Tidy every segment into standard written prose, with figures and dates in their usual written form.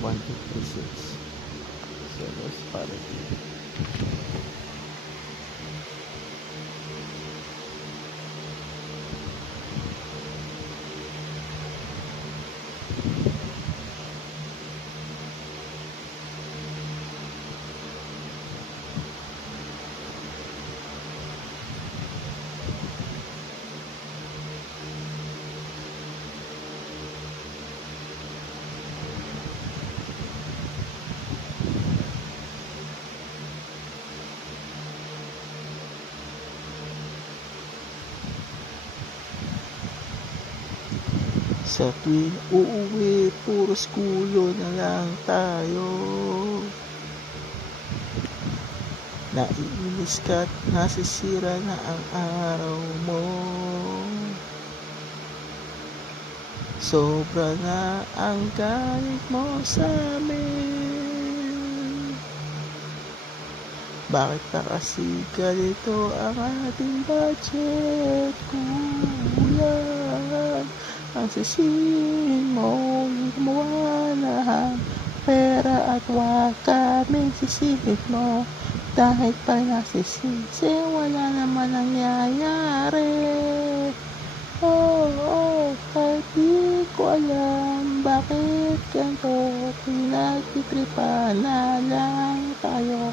1236 sellers parity. Sa tuwing uuwi, puro skulo na lang tayo. Naiinis ka't nasisira na ang araw mo. Sobra na ang galit mo sa amin. Bakit pa kasi ganito ang ating budget? Kulang ang sisihin mo, gumawa na pera at wag kaming sisihin mo. Dahil pa nasisisi, wala naman nangyayari. Kahit di ko alam bakit ganito, pinagtitripan na lang tayo.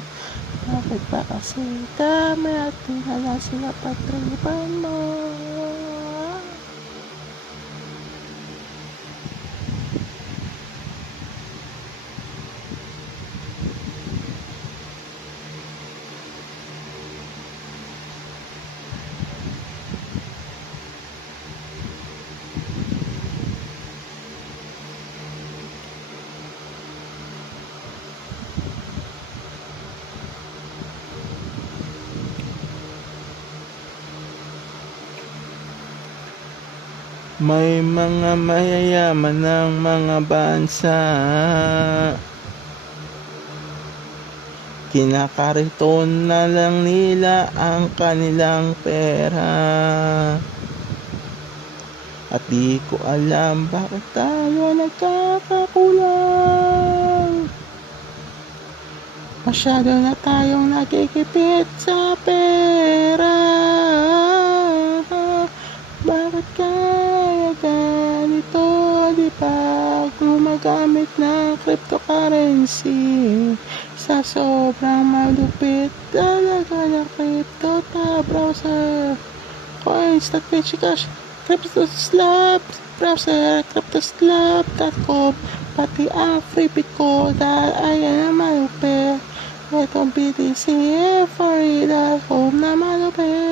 Bakit pa kasi kami at tinala sila patripan mo? May mga mayayaman ng mga bansa, kinakariton na lang nila ang kanilang pera. At di ko alam bakit tayo nagkakakulang. Masyado na tayong nakikipit sa pera. Bakit kaya ganito? Di ba gumagamit ng cryptocurrency? Sa sobrang malupit talaga ng crypto browser, coins, Cash, CryptoSlab browser, CryptoSlab.com, pati ang freebie ko dahil ayan na malupit. Itong BTC, FRE.com na malupit.